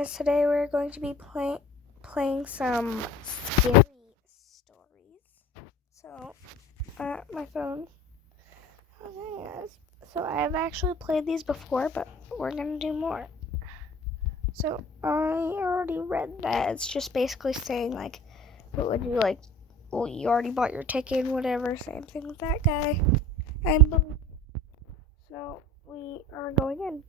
guys, today we're going to be playing some scary stories. So, my phone. Okay, guys. So I've actually played these before, but we're gonna do more. So I already read that. It's just basically saying like, what would you like? Well, you already bought your ticket, whatever. Same thing with that guy. So we are going in.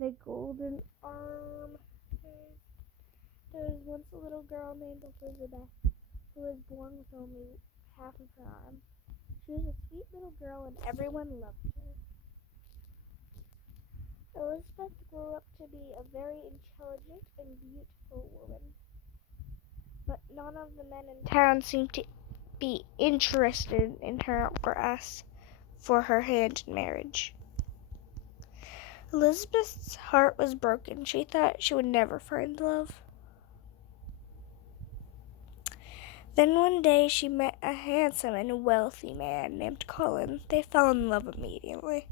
The Golden Arm. There was once a little girl named Elizabeth who was born with only half of her arm. She was a sweet little girl and everyone loved her. Elizabeth grew up to be a very intelligent and beautiful woman. But none of the men in town seemed to be interested in her or ask for her hand in marriage. Elizabeth's heart was broken. She thought she would never find love. Then one day she met a handsome and wealthy man named Colin. They fell in love immediately.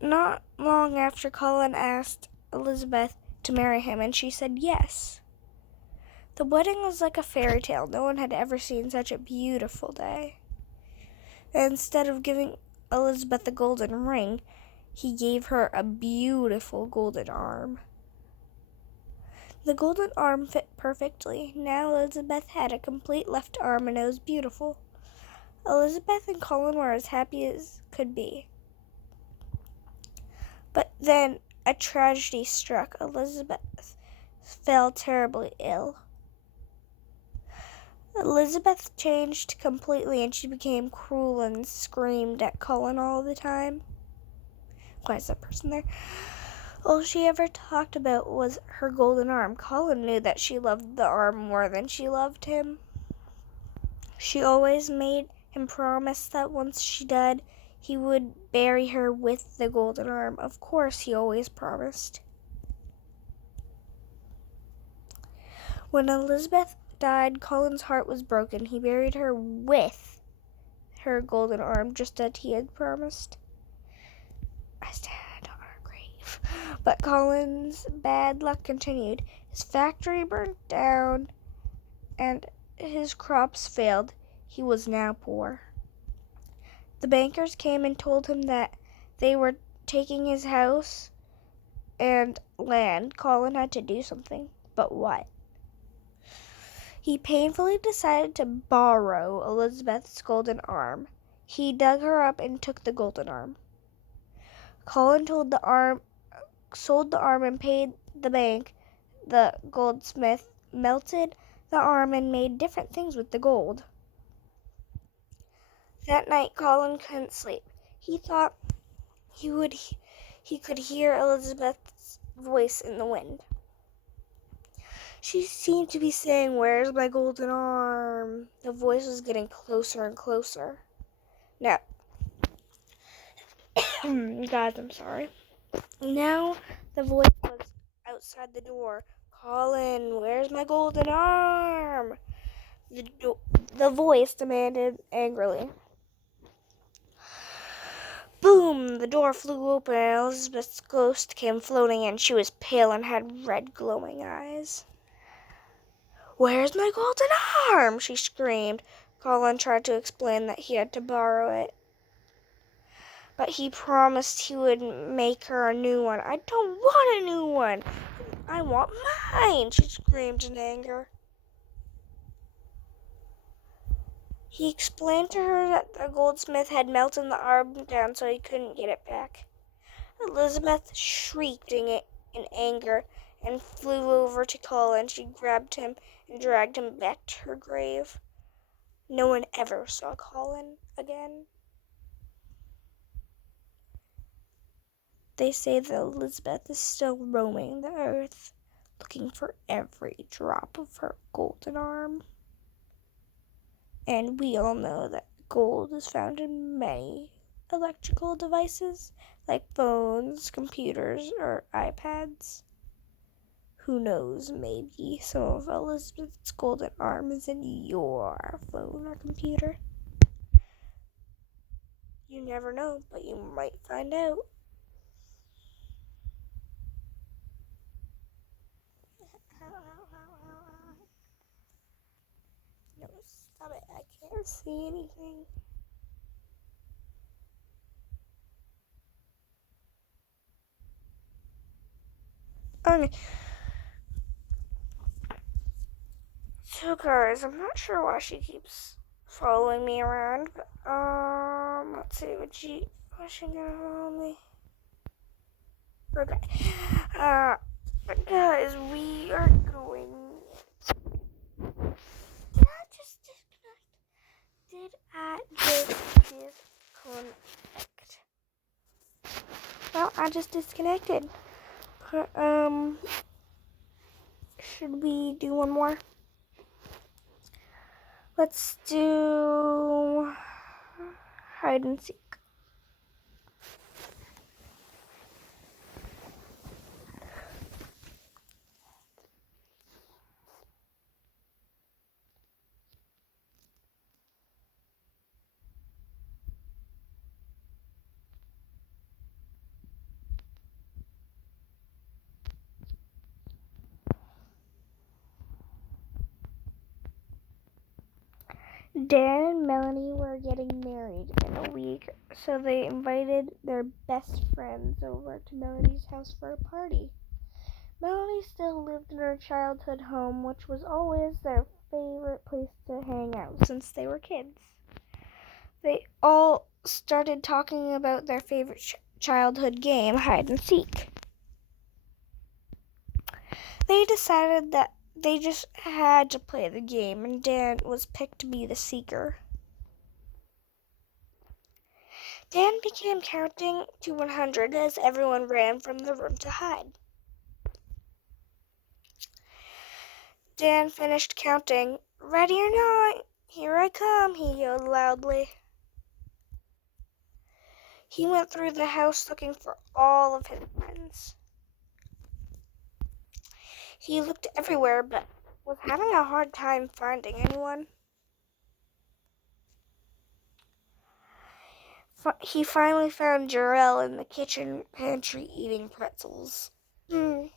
Not long after, Colin asked Elizabeth to marry him, and she said yes. The wedding was like a fairy tale. No one had ever seen such a beautiful day. And instead of giving Elizabeth a golden ring, he gave her a beautiful golden arm. The golden arm fit perfectly. Now Elizabeth had a complete left arm and it was beautiful. Elizabeth and Colin were as happy as could be. But then a tragedy struck. Elizabeth fell terribly ill. Elizabeth changed completely and she became cruel and screamed at Colin all the time. Why is that person there? All she ever talked about was her golden arm. Colin knew that she loved the arm more than she loved him. She always made him promise that once she died, he would bury her with the golden arm. Of course, he always promised. When Elizabeth died, Colin's heart was broken. He buried her with her golden arm, just as he had promised. I stand on her grave. But Colin's bad luck continued. His factory burnt down and his crops failed. He was now poor. The bankers came and told him that they were taking his house and land. Colin had to do something. But what? He painfully decided to borrow Elizabeth's golden arm. He dug her up and took the golden arm. Colin sold the arm and paid the bank. The goldsmith melted the arm and made different things with the gold. That night Colin couldn't sleep. He thought he could hear Elizabeth's voice in the wind. She seemed to be saying, "Where's my golden arm?" The voice was getting closer and closer. Now, guys, I'm sorry. Now the voice was outside the door. "Colin, where's my golden arm?" The voice demanded angrily. Boom! The door flew open and Elizabeth's ghost came floating in. She was pale and had red glowing eyes. "Where's my golden arm?" she screamed. Colin tried to explain that he had to borrow it, but he promised he would make her a new one. "I don't want a new one. I want mine," she screamed in anger. He explained to her that the goldsmith had melted the arm down so he couldn't get it back. Elizabeth shrieked in anger and flew over to Colin. She grabbed him and dragged him back to her grave. No one ever saw Colin again. They say that Elizabeth is still roaming the earth, looking for every drop of her golden arm. And we all know that gold is found in many electrical devices, like phones, computers, or iPads. Who knows, maybe some of Elizabeth's golden arm is in your phone or computer. You never know, but you might find out. Stop it. I can't see anything. Okay. So guys, I'm not sure why she keeps following me around, but let's see what's she gonna follow me? Okay. But guys, we are going. Did I just disconnect? Did I just disconnect? Well, I just disconnected. Should we do one more? Let's do hide and seek. Dan and Melanie were getting married in a week, so they invited their best friends over to Melanie's house for a party. Melanie still lived in her childhood home, which was always their favorite place to hang out since they were kids. They all started talking about their favorite childhood game, hide and seek. They decided that they just had to play the game, and Dan was picked to be the seeker. Dan began counting to 100 as everyone ran from the room to hide. Dan finished counting. "Ready or not, here I come," he yelled loudly. He went through the house looking for all of his friends. He looked everywhere, but was having a hard time finding anyone. He finally found Jarell in the kitchen pantry eating pretzels. Dan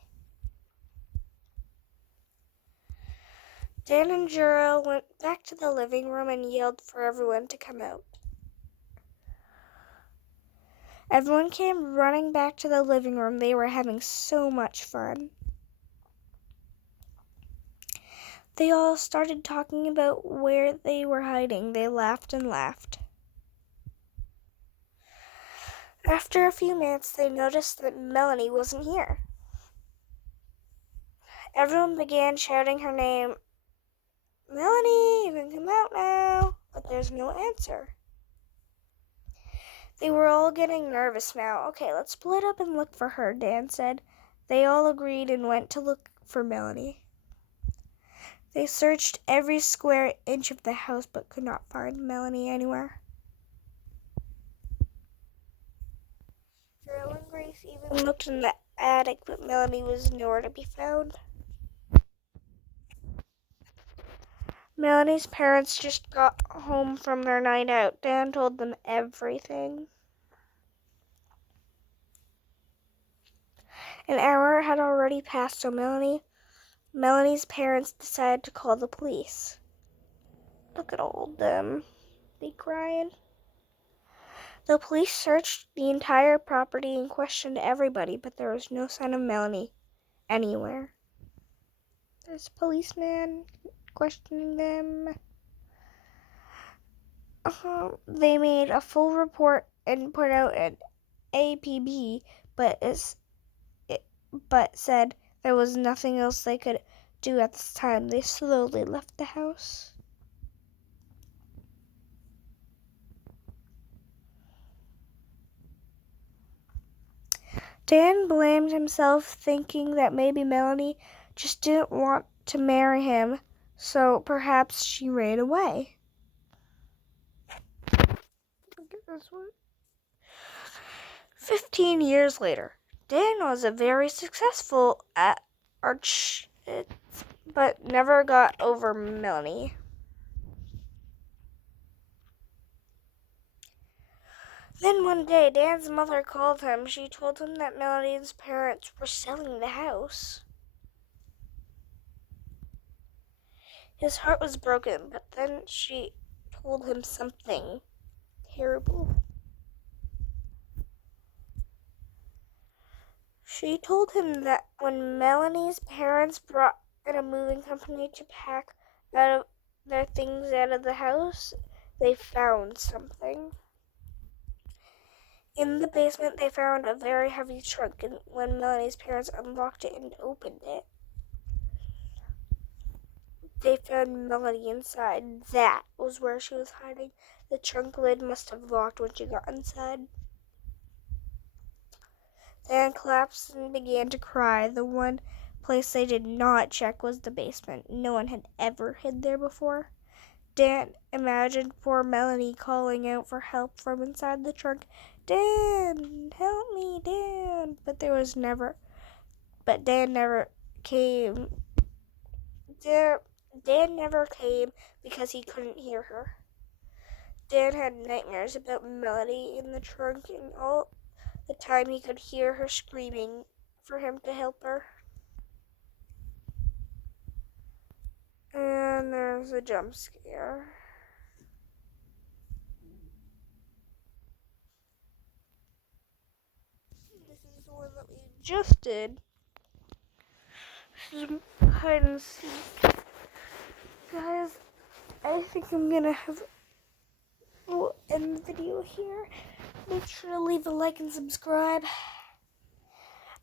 and Jarell went back to the living room and yelled for everyone to come out. Everyone came running back to the living room. They were having so much fun. They all started talking about where they were hiding. They laughed and laughed. After a few minutes, they noticed that Melanie wasn't here. Everyone began shouting her name. "Melanie, you can come out now," but there's no answer. They were all getting nervous now. "Okay, let's split up and look for her," Dan said. They all agreed and went to look for Melanie. They searched every square inch of the house but could not find Melanie anywhere. Jarell and Grace even looked in the attic, but Melanie was nowhere to be found. Melanie's parents just got home from their night out. Dan told them everything. An hour had already passed, so Melanie's parents decided to call the police. Look at all of them. They crying. The police searched the entire property and questioned everybody, but there was no sign of Melanie anywhere. There's a policeman questioning them. They made a full report and put out an APB, but said there was nothing else they could do at this time. They slowly left the house. Dan blamed himself, thinking that maybe Melanie just didn't want to marry him, so perhaps she ran away. Look at this one. 15 years later, Dan was a very successful at arch, but never got over Melanie. Then one day, Dan's mother called him. She told him that Melanie's parents were selling the house. His heart was broken, but then she told him something terrible. She told him that when Melanie's parents brought in a moving company to pack out of their things out of the house, they found something. In the basement, they found a very heavy trunk, and when Melanie's parents unlocked it and opened it, they found Melanie inside. That was where she was hiding. The trunk lid must have locked when she got inside. Dan collapsed and began to cry. The one place they did not check was the basement. No one had ever hid there before. Dan imagined poor Melanie calling out for help from inside the trunk. Dan, help me, Dan. But Dan never came. Dan never came because he couldn't hear her. Dan had nightmares about Melanie in the trunk, and all the time he could hear her screaming for him to help her. And there's a jump scare. This is the one that we just did. This is hide and seek. Guys, I think I'm gonna end the video here. Make sure to leave a like and subscribe.